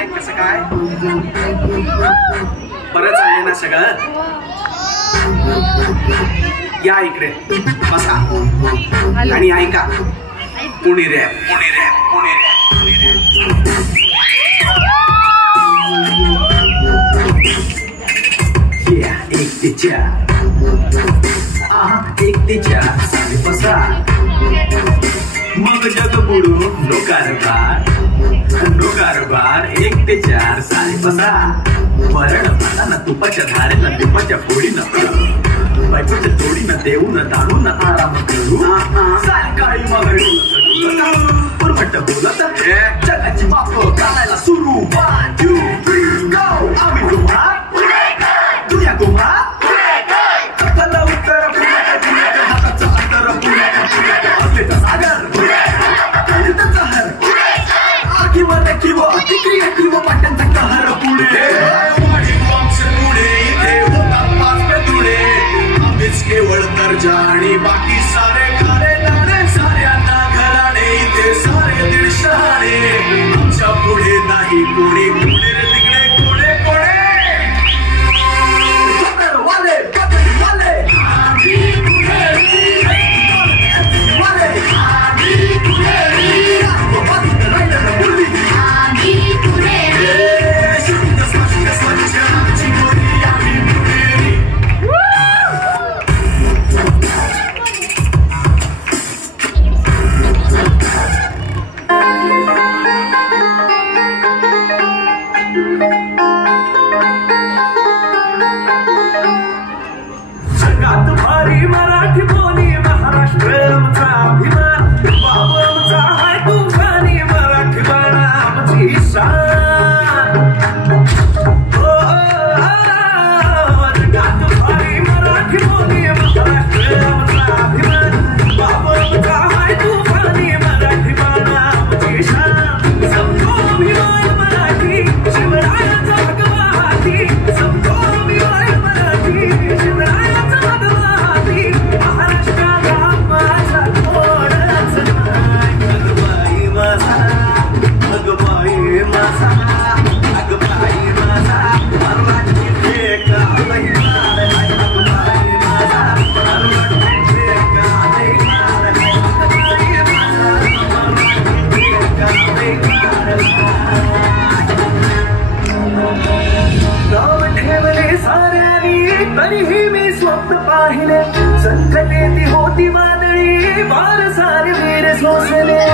काय कसं काय बरं चाललंय ना सगळं. या इकडे बसा आणि ऐका. पुणे रे पुणे रे पुणे रे पुणे रे. एक ते चार 1 ते 4 बसा. मग जग बुडून नो कारभार 1 ते 4 बसा. वरण भाताना तुपाच्या धारेला तुपाच्या फोडीनं बायकोच्या जोडीनं देऊन ताणून आराम करू. सायंकाळी मग पुरमट बोलत जगाची बाप काढायला सुरू. 1 2 3 गो. आम्ही तुम्हा दुनिया तुम्हा सकल उत्तर पुण्यात हाताचं अंतर पुण्यात असलेचं सागर जहर किंवा किंवा क्रिएटिव्ह पाट्यांचा कहर पुढे. केवळ दर्जा आणि बाकी सारे खाणे दाणे साऱ्यांना घराणे इथे सारे दीड शहाणे. आमच्या पुढे नाही कोणी पुढे तिकडे कोणे कोणे वाले वाले संकटे ती होती वादळी वार सारे वीर सोसले.